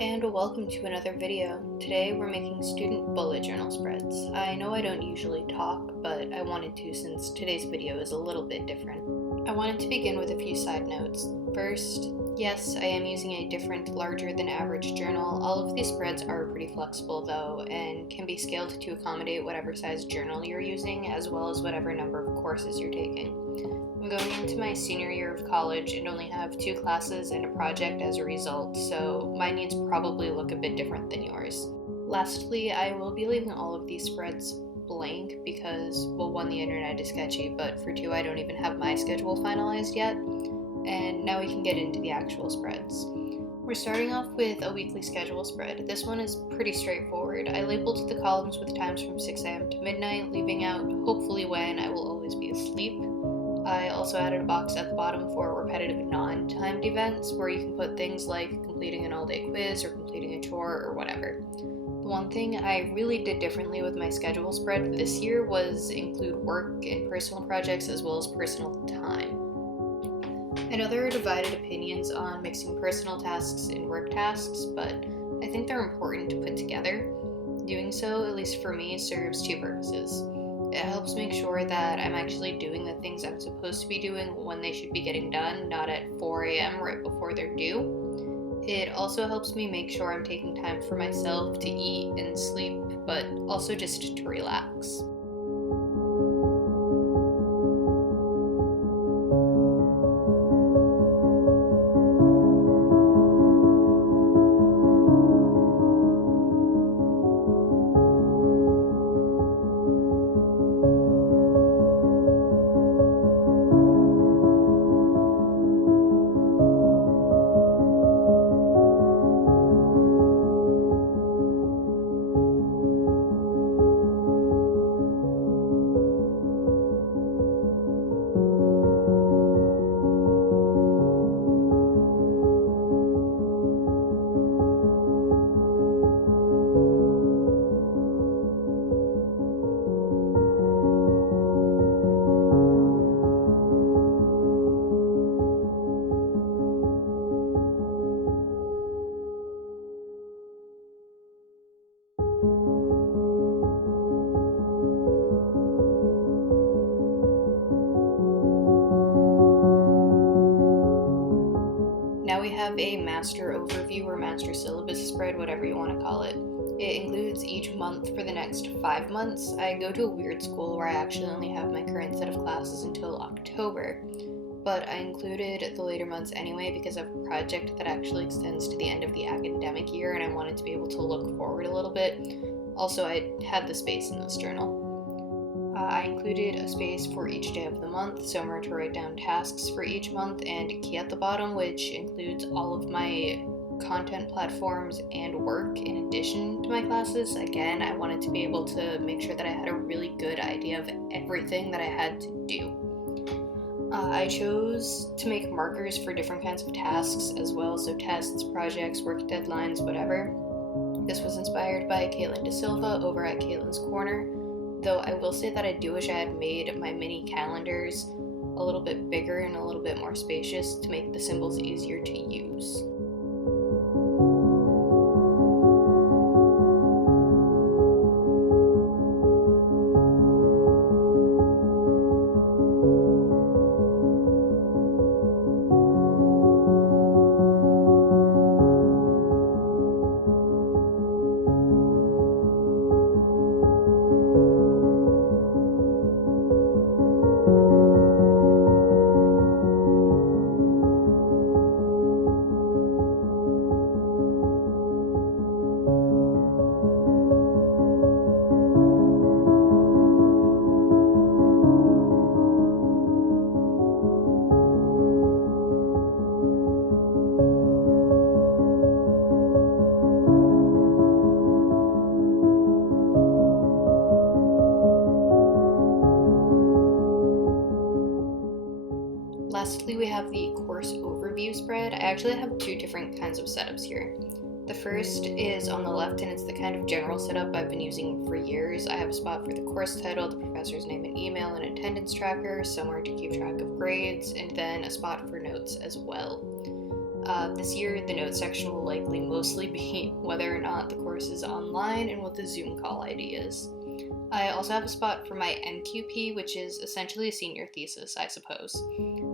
and welcome to another video. Today we're making student bullet journal spreads. I know I don't usually talk, but I wanted to since today's video is a little bit different. I wanted to begin with a few side notes. First, yes, I am using a different, larger than average journal. All of these spreads are pretty flexible though, and can be scaled to accommodate whatever size journal you're using, as well as whatever number of courses you're taking. I'm going into my senior year of college and only have 2 classes and a project as a result, so my needs probably look a bit different than yours. Lastly, I will be leaving all of these spreads blank because, well, 1, the internet is sketchy, but for 2, I don't even have my schedule finalized yet. And now we can get into the actual spreads. We're starting off with a weekly schedule spread. This one is pretty straightforward. I labeled the columns with times from 6 a.m. to midnight, leaving out hopefully when I will always be asleep. I also added a box at the bottom for repetitive non-timed events where you can put things like completing an all-day quiz or completing a chore or whatever. The one thing I really did differently with my schedule spread this year was include work and personal projects as well as personal time. I know there are divided opinions on mixing personal tasks and work tasks, but I think they're important to put together. Doing so, at least for me, serves 2 purposes. It helps make sure that I'm actually doing the things I'm supposed to be doing when they should be getting done, not at 4 a.m. right before they're due. It also helps me make sure I'm taking time for myself to eat and sleep, but also just to relax. Now we have a master overview or master syllabus spread, whatever you want to call it. It includes each month for the next 5 months. I go to a weird school where I actually only have my current set of classes until October, but I included the later months anyway because I have a project that actually extends to the end of the academic year and I wanted to be able to look forward a little bit. Also, I had the space in this journal. I included a space for each day of the month, somewhere to write down tasks for each month, and a key at the bottom, which includes all of my content platforms and work in addition to my classes. Again, I wanted to be able to make sure that I had a really good idea of everything that I had to do. I chose to make markers for different kinds of tasks as well, so tests, projects, work deadlines, whatever. This was inspired by Caitlin De Silva over at Caitlin's Corner. Though I will say that I do wish I had made my mini calendars a little bit bigger and a little bit more spacious to make the symbols easier to use. Lastly, we have the course overview spread. I actually have 2 different kinds of setups here. The first is on the left, and it's the kind of general setup I've been using for years. I have a spot for the course title, the professor's name and email, an attendance tracker, somewhere to keep track of grades, and then a spot for notes as well. This year, the notes section will likely mostly be whether or not the course is online and what the Zoom call ID is. I also have a spot for my NQP, which is essentially a senior thesis, I suppose.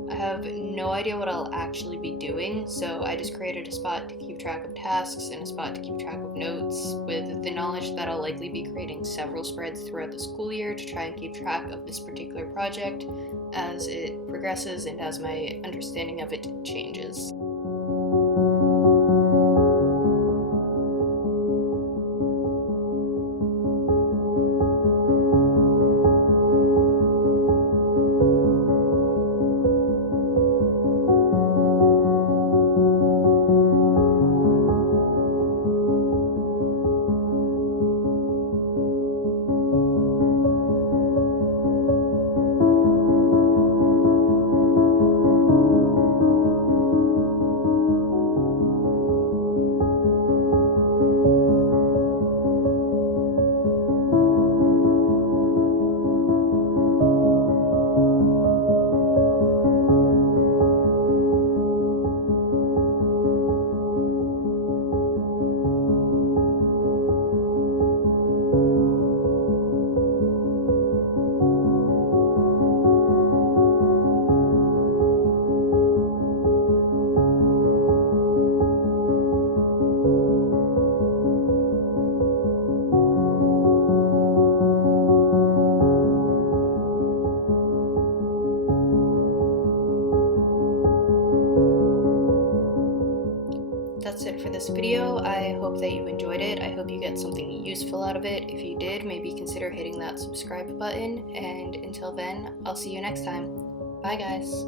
I have no idea what I'll actually be doing, so I just created a spot to keep track of tasks and a spot to keep track of notes, with the knowledge that I'll likely be creating several spreads throughout the school year to try and keep track of this particular project as it progresses and as my understanding of it changes. That's it for this video. I hope that you enjoyed it. I hope you get something useful out of it. If you did, maybe consider hitting that subscribe button. And until then, I'll see you next time. Bye guys.